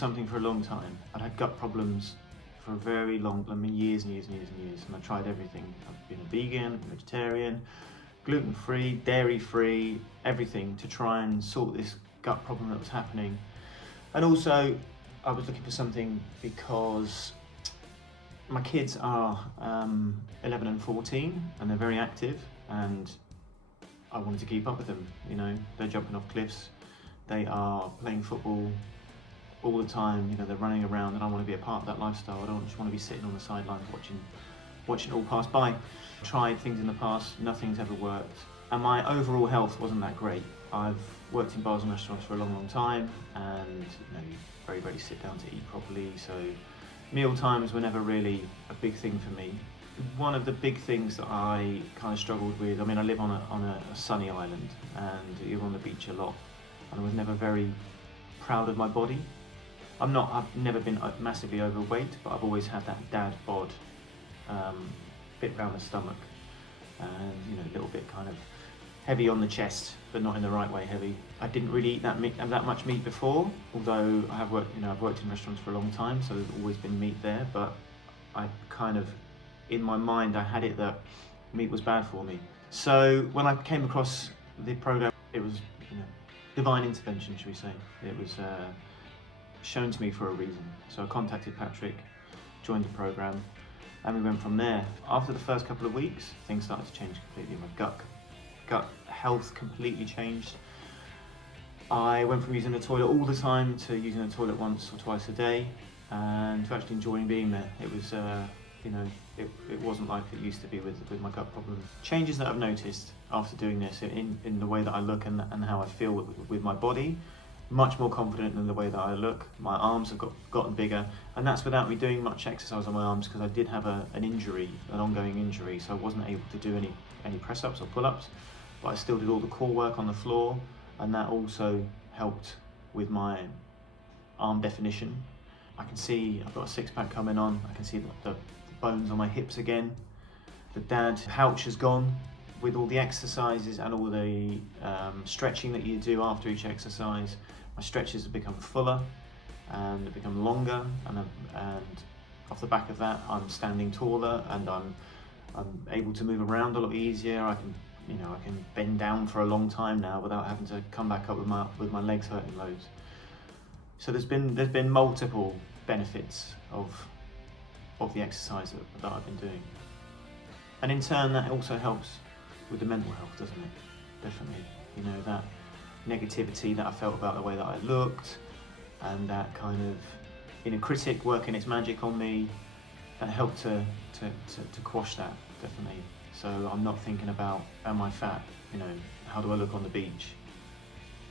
something for a long time. I'd had gut problems for a very long, years and years and years and years, and I tried everything. I've been a vegan, vegetarian, gluten-free, dairy-free, everything to try and sort this gut problem that was happening. And also, I was looking for something because my kids are 11 and 14, and they're very active, and I wanted to keep up with them. You know, they're jumping off cliffs, they are playing football all the time, you know, they're running around, and I want to be a part of that lifestyle. I don't just want to be sitting on the sidelines watching it all pass by. Tried things in the past, nothing's ever worked, and my overall health wasn't that great. I've worked in bars and restaurants for a long time, and you know, you very rarely sit down to eat properly, so meal times were never really a big thing for me. One of the big things that I kind of struggled with, I mean, I live on a sunny island, and you're on the beach a lot, and I was never very proud of my body. I've never been massively overweight, but I've always had that dad bod, bit round the stomach, and you know, a little bit kind of heavy on the chest, but not in the right way heavy. I didn't really eat that much meat before, although I've worked in restaurants for a long time, so there's always been meat there. But I kind of, in my mind, I had it that meat was bad for me. So when I came across the program, it was, you know, divine intervention, should we say? It was shown to me for a reason. So I contacted Patrick, joined the program, and we went from there. After the first couple of weeks, things started to change completely. My gut health completely changed. I went from using the toilet all the time to using the toilet once or twice a day, and to actually enjoying being there. It was, you know, it wasn't like it used to be with my gut problems. Changes that I've noticed after doing this in the way that I look and how I feel with my body. Much more confident in the way that I look. My arms have gotten bigger, and that's without me doing much exercise on my arms, because I did have an injury, an ongoing injury, so I wasn't able to do any press-ups or pull-ups, but I still did all the core work on the floor, and that also helped with my arm definition. I can see I've got a six-pack coming on. I can see the bones on my hips again. The dad pouch has gone with all the exercises and all the stretching that you do after each exercise. My stretches have become fuller and have become longer, and off the back of that, I'm standing taller, and I'm able to move around a lot easier. I can bend down for a long time now without having to come back up with my legs hurting loads. So there's been multiple benefits of the exercise that I've been doing, and in turn that also helps with the mental health, doesn't it? Definitely. You know, that negativity that I felt about the way that I looked, and that kind of inner critic working its magic on me, that helped to quash that, definitely. So I'm not thinking about, am I fat? You know, how do I look on the beach?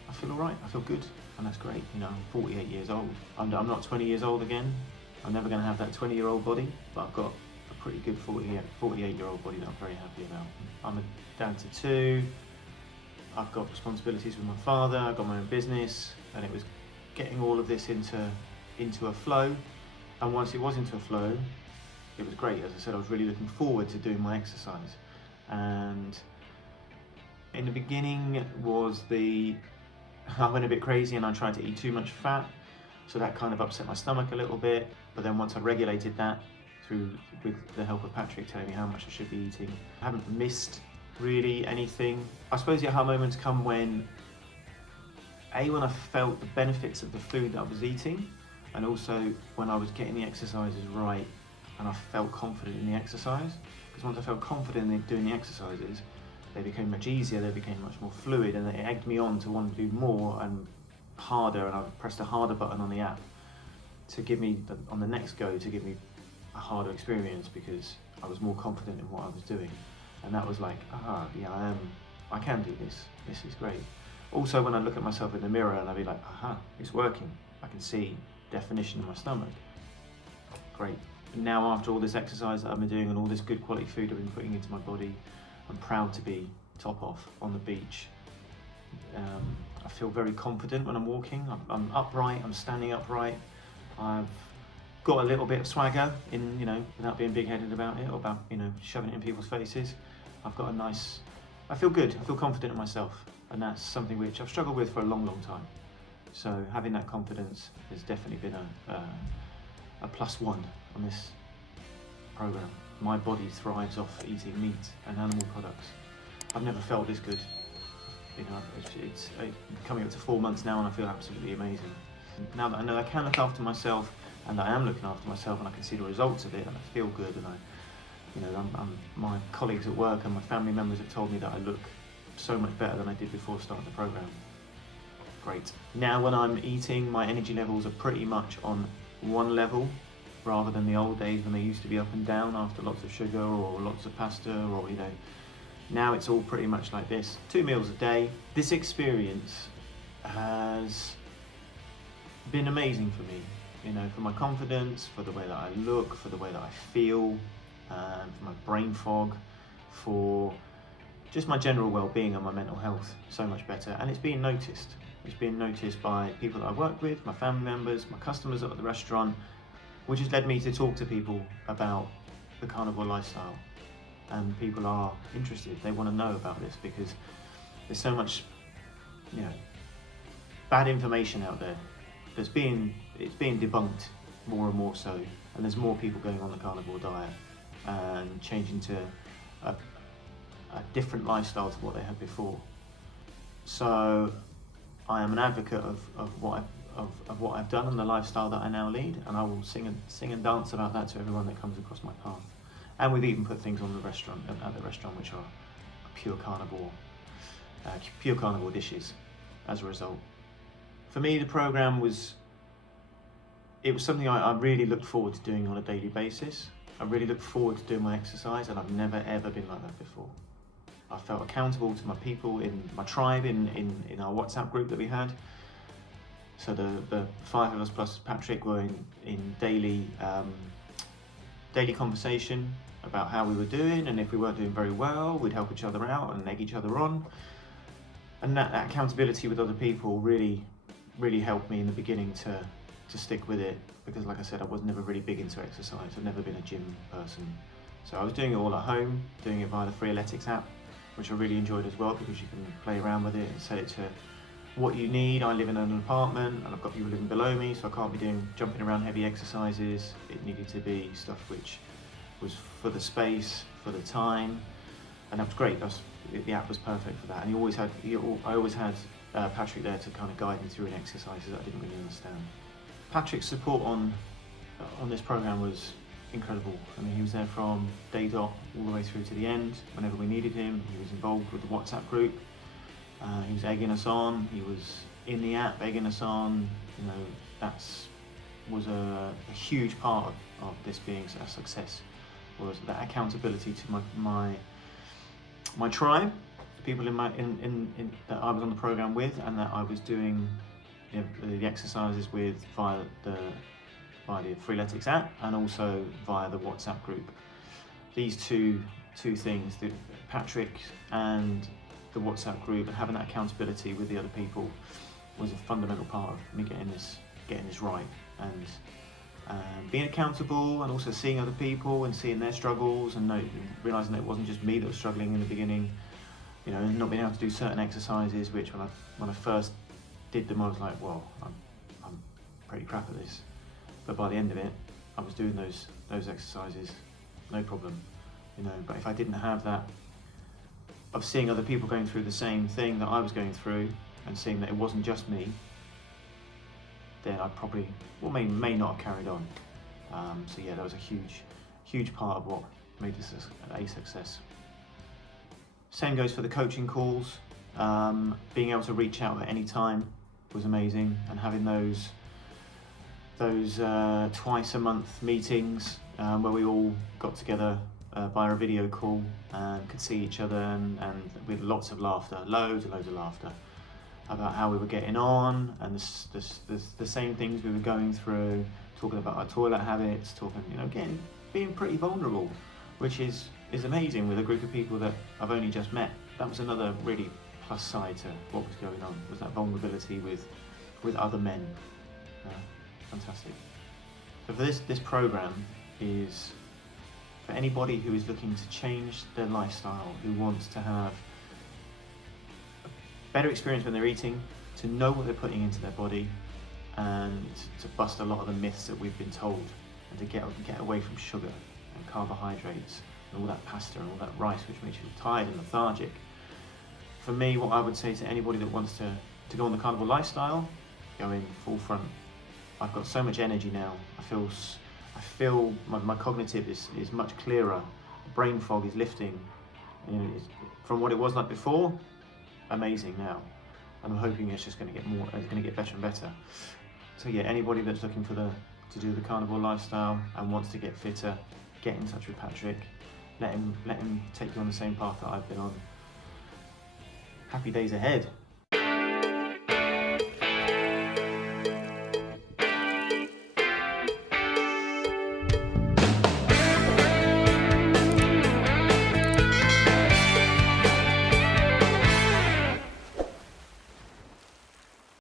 I feel all right, I feel good, and that's great. You know, I'm 48 years old. I'm not 20 years old again. I'm never going to have that 20-year-old body, but I've got a pretty good 48-year-old body that I'm very happy about. I'm a dad to 2. I've got responsibilities with my father. I've got my own business, and it was getting all of this into a flow. And once it was into a flow, it was great. As I said, I was really looking forward to doing my exercise. And in the beginning I went a bit crazy, and I tried to eat too much fat, so that kind of upset my stomach a little bit. But then once I regulated that with the help of Patrick telling me how much I should be eating, I haven't missed really anything. I suppose the aha moments come when I felt the benefits of the food that I was eating, and also when I was getting the exercises right and I felt confident in the exercise. Because once I felt confident in doing the exercises, they became much easier, they became much more fluid, and they egged me on to want to do more and harder, and I pressed a harder button on the app to give me, on the next go, to give me a harder experience, because I was more confident in what I was doing. And that was like, yeah, I can do this, this is great. Also, when I look at myself in the mirror and I'll be like, it's working. I can see definition in my stomach. Great. And now after all this exercise that I've been doing and all this good quality food I've been putting into my body, I'm proud to be top off on the beach. I feel very confident when I'm walking. I'm upright, I'm standing upright. I've got a little bit of swagger in, without being big-headed about it or about, shoving it in people's faces. I feel good, I feel confident in myself. And that's something which I've struggled with for a long, long time. So having that confidence has definitely been a plus one on this program. My body thrives off eating meat and animal products. I've never felt this good. You know, it's coming up to 4 months now, and I feel absolutely amazing. Now that I know I can look after myself, and I am looking after myself, and I can see the results of it, and I feel good, and my colleagues at work and my family members have told me that I look so much better than I did before starting the program. Great. Now when I'm eating, my energy levels are pretty much on one level, rather than the old days when they used to be up and down after lots of sugar or lots of pasta, or now it's all pretty much like this. 2 meals a day. This experience has been amazing for me, for my confidence, for the way that I look, for the way that I feel, for my brain fog, for just my general well-being and my mental health so much better. And it's being noticed. It's being noticed by people that I work with, my family members, my customers at the restaurant, which has led me to talk to people about the carnivore lifestyle. And people are interested, they want to know about this, because there's so much, bad information out there. It's being debunked more and more so, and there's more people going on the carnivore diet and changing to a different lifestyle to what they had before. So I am an advocate of what I've done and the lifestyle that I now lead, and I will sing and dance about that to everyone that comes across my path. And we've even put things on the restaurant at the restaurant which are pure carnivore dishes as a result. For me, the program was something I really looked forward to doing on a daily basis. I really looked forward to doing my exercise, and I've never ever been like that before. I felt accountable to my people in my tribe, in our WhatsApp group that we had. So the 5 of us plus Patrick were in daily conversation about how we were doing, and if we weren't doing very well, we'd help each other out and egg each other on. And that accountability with other people really helped me in the beginning to stick with it, because like I said, I was never really big into exercise. I've never been a gym person. So I was doing it all at home, doing it via the Freeletics app, which I really enjoyed as well, because you can play around with it and set it to what you need. I live in an apartment and I've got people living below me, so I can't be jumping around heavy exercises. It needed to be stuff which was for the space, for the time, and that was great. The app was perfect for that, and I always had Patrick there to kind of guide me through an exercises that I didn't really understand. Patrick's support on this program was incredible. I mean, he was there from day dot all the way through to the end. Whenever we needed him, he was involved with the WhatsApp group. He was egging us on. He was in the app egging us on. That was a huge part of this being a success. Was that accountability to my tribe, the people that I was on the program with, and that I was doing the exercises with via the Freeletics app, and also via the WhatsApp group. These two things, Patrick and the WhatsApp group, and having that accountability with the other people, was a fundamental part of me getting this right, and being accountable, and also seeing other people and seeing their struggles, and realizing that it wasn't just me that was struggling in the beginning, and not being able to do certain exercises, which when I first did them, I was like, well, I'm pretty crap at this. But by the end of it, I was doing those exercises, no problem, But if I didn't have that of seeing other people going through the same thing that I was going through, and seeing that it wasn't just me, then I probably, may not have carried on. So yeah, that was a huge part of what made this a success. Same goes for the coaching calls. Being able to reach out at any time was amazing, and having those twice a month meetings where we all got together via a video call and could see each other, and with lots of laughter, loads and loads of laughter about how we were getting on, and the same things we were going through, talking about our toilet habits, being pretty vulnerable, which is amazing with a group of people that I've only just met. That was another really plus side to what was going on, was that vulnerability with other men. Fantastic. So for this program is for anybody who is looking to change their lifestyle, who wants to have a better experience when they're eating, to know what they're putting into their body, and to bust a lot of the myths that we've been told, and to get away from sugar and carbohydrates and all that pasta and all that rice, which makes you tired and lethargic. For me, what I would say to anybody that wants to go on the carnivore lifestyle, go in full front. I've got so much energy now. I feel my cognitive is much clearer. Brain fog is lifting. You know, from what it was like before, amazing now. And I'm hoping it's just going to get more. It's going to get better and better. So yeah, anybody that's looking to do the carnivore lifestyle and wants to get fitter, get in touch with Patrick. Let him take you on the same path that I've been on. Happy days ahead.